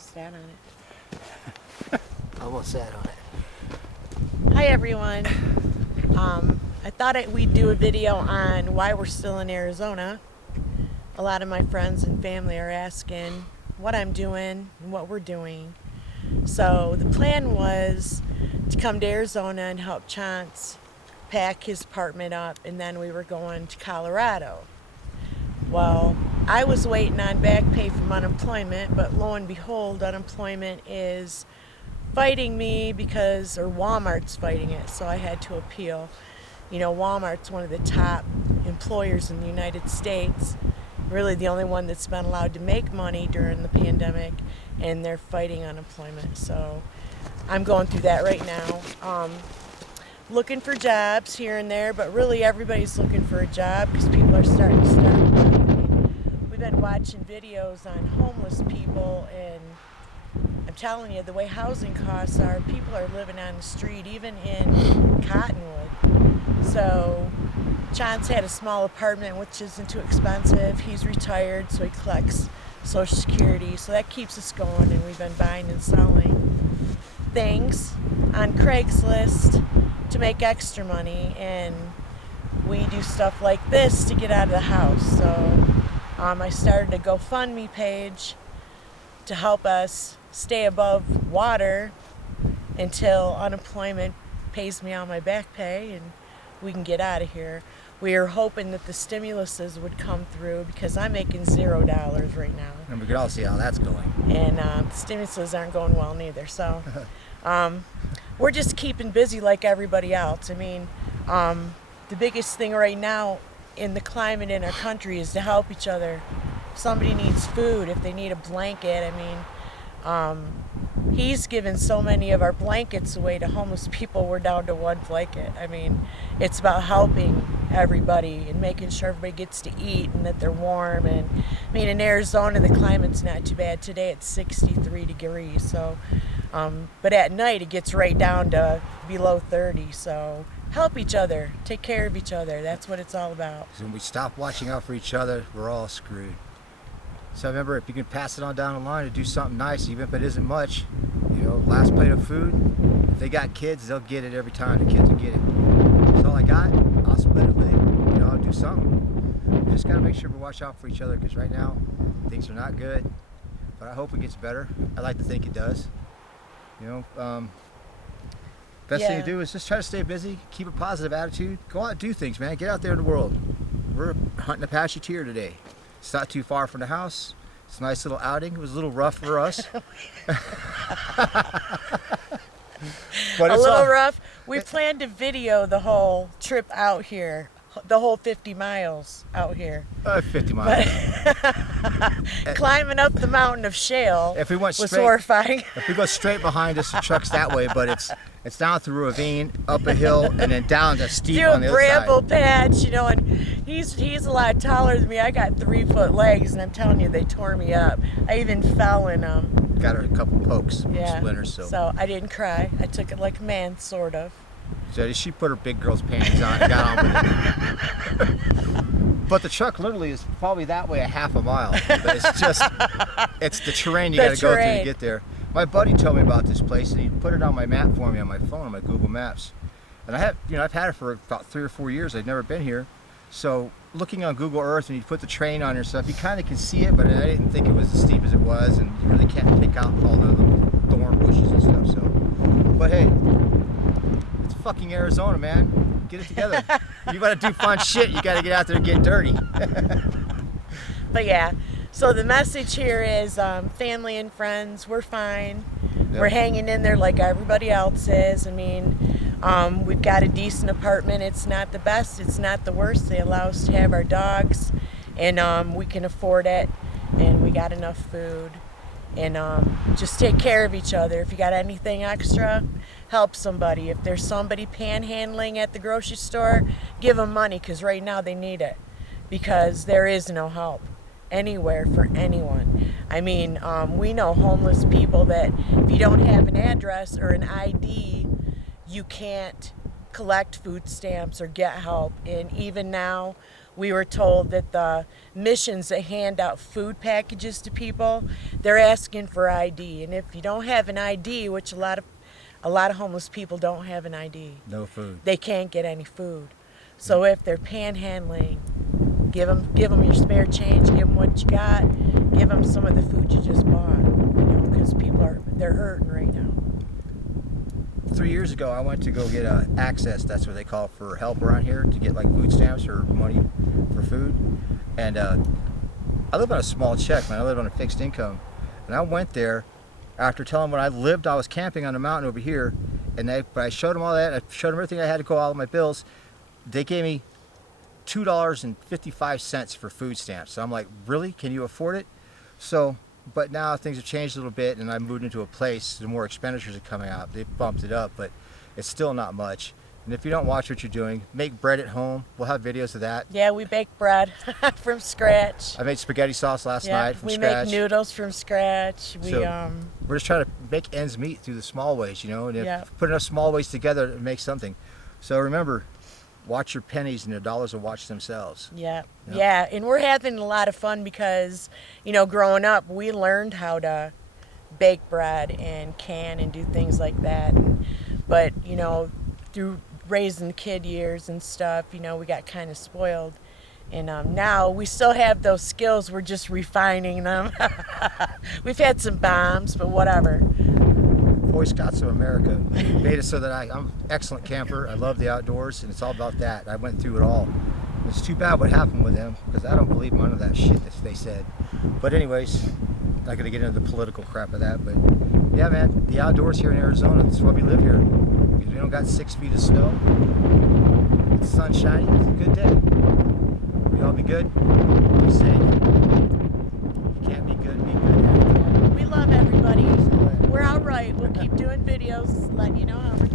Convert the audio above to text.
almost sat on it. Almost sat on it. Hi everyone. I thought we'd do a video on why we're still in Arizona. A lot of my friends and family are asking what I'm doing and what we're doing. So the plan was to come to Arizona and help Chance pack his apartment up, and then we were going to Colorado. Well, I was waiting on back pay from unemployment, but lo and behold, unemployment is fighting me or Walmart's fighting it, so I had to appeal. You know, Walmart's one of the top employers in the United States, really the only one that's been allowed to make money during the pandemic, and they're fighting unemployment. So I'm going through that right now. Looking for jobs here and there, but really everybody's looking for a job because people are starting to starve. We've been watching videos on homeless people, and I'm telling you, the way housing costs are, people are living on the street, even in Cottonwood. So Chance had a small apartment, which isn't too expensive. He's retired, so he collects Social Security, so that keeps us going, and we've been buying and selling things on Craigslist to make extra money, and we do stuff like this to get out of the house. So I started a GoFundMe page to help us stay above water until unemployment pays me out my back pay and we can get out of here. We are hoping that the stimuluses would come through because I'm making $0 right now. And we can all see how that's going. And the stimuluses aren't going well neither. So we're just keeping busy like everybody else. I mean, the biggest thing right now in the climate in our country is to help each other. If somebody needs food, if they need a blanket, I mean, he's given so many of our blankets away to homeless people. We're down to one blanket. I mean, it's about helping everybody and making sure everybody gets to eat and that they're warm. And I mean, in Arizona, the climate's not too bad. Today it's 63 degrees. So, but at night it gets right down to below 30. So help each other, take care of each other. That's what it's all about. So when we stop watching out for each other, we're all screwed. So remember, if you can pass it on down the line to do something nice, even if it isn't much, you know, last plate of food, if they got kids, they'll get it every time. The kids will get it. That's all I got. I'll split it with you. You know, I'll do something. We just got to make sure we watch out for each other, because right now, things are not good. But I hope it gets better. I like to think it does. You know, best thing to do is just try to stay busy, keep a positive attitude, go out and do things, man. Get out there in the world. We're hunting Apache deer today. It's not too far from the house. It's a nice little outing. It was a little rough for us. But a little rough. We planned to video the whole trip out here, the whole 50 miles out here. 50 miles. Climbing up the mountain of shale if we went was straight, horrifying. If we go straight behind us, the truck's that way, but it's down through a ravine, up a hill, and then down the steep through on the a other bramble side. patch, you know, and he's a lot taller than me. I got 3-foot legs, and I'm telling you, they tore me up. I even fell in them. Got her a couple pokes, Yeah. splinters. So I didn't cry. I took it like a man, sort of. So she put her big girl's panties on and got on with it. But the truck literally is probably that way a half a mile. But it's the terrain you got to go through to get there. My buddy told me about this place, and he put it on my map for me on my phone, on my Google Maps. And I've had it for about 3 or 4 years. I've never been here. So looking on Google Earth, and you put the terrain on and stuff, you kind of can see it, but I didn't think it was as steep as it was, and you really can't pick out all the thorn bushes and stuff. So, but hey, it's fucking Arizona, man. Get it together. You gotta do fun shit. You gotta get out there and get dirty. But yeah, so the message here is family and friends, we're fine. Yep. We're hanging in there like everybody else is. I mean, we've got a decent apartment. It's not the best, it's not the worst. They allow us to have our dogs, and we can afford it, and we got enough food. And just take care of each other. If you got anything extra, help somebody. If there's somebody panhandling at the grocery store, give them money, because right now they need it, because there is no help anywhere for anyone. I mean, we know homeless people that if you don't have an address or an ID, you can't collect food stamps or get help. And even now, we were told that the missions that hand out food packages to people, they're asking for ID. And if you don't have an ID, which a lot of homeless people don't have an ID, No food. they can't get any food. So if they're panhandling, give them your spare change, give them what you got, give them some of the food you just bought, because they're hurting right now. 3 years ago, I went to go get access. That's what they call it, for help around here, to get like food stamps or money for food. And I live on a small check, man. I live on a fixed income. And I went there after telling them when I was camping on a mountain over here, and I showed them all that. I showed them everything I had to go, all of my bills. They gave me $2.55 for food stamps. So I'm like, really? Can you afford it? So, but now things have changed a little bit, and I moved into a place. The more expenditures are coming out. They've bumped it up, but it's still not much. And if you don't watch what you're doing, make bread at home. We'll have videos of that. Yeah, we bake bread from scratch. I made spaghetti sauce last night from we scratch. make noodles from scratch. We're just trying to make ends meet through the small ways, and Yeah. put enough small ways together to make something. So remember, watch your pennies and your dollars will watch themselves. Yeah. Yep. Yeah, and we're having a lot of fun because, growing up, we learned how to bake bread and can and do things like that. But, through raising the kid years and stuff, we got kind of spoiled. And now we still have those skills. We're just refining them. We've had some bombs, but whatever. Boy Scouts of America made it so that I'm an excellent camper. I love the outdoors, and it's all about that. I went through it all. It's too bad what happened with them, because I don't believe none of that shit that they said. But anyways, not going to get into the political crap of that. But yeah, man, the outdoors here in Arizona, that's why we live here. We don't got 6 feet of snow. It's sunshiny. It's a good day. We all be good. Be safe. If you can't be good, be good. We love everybody. We're all right. We'll keep doing videos, letting you know how we're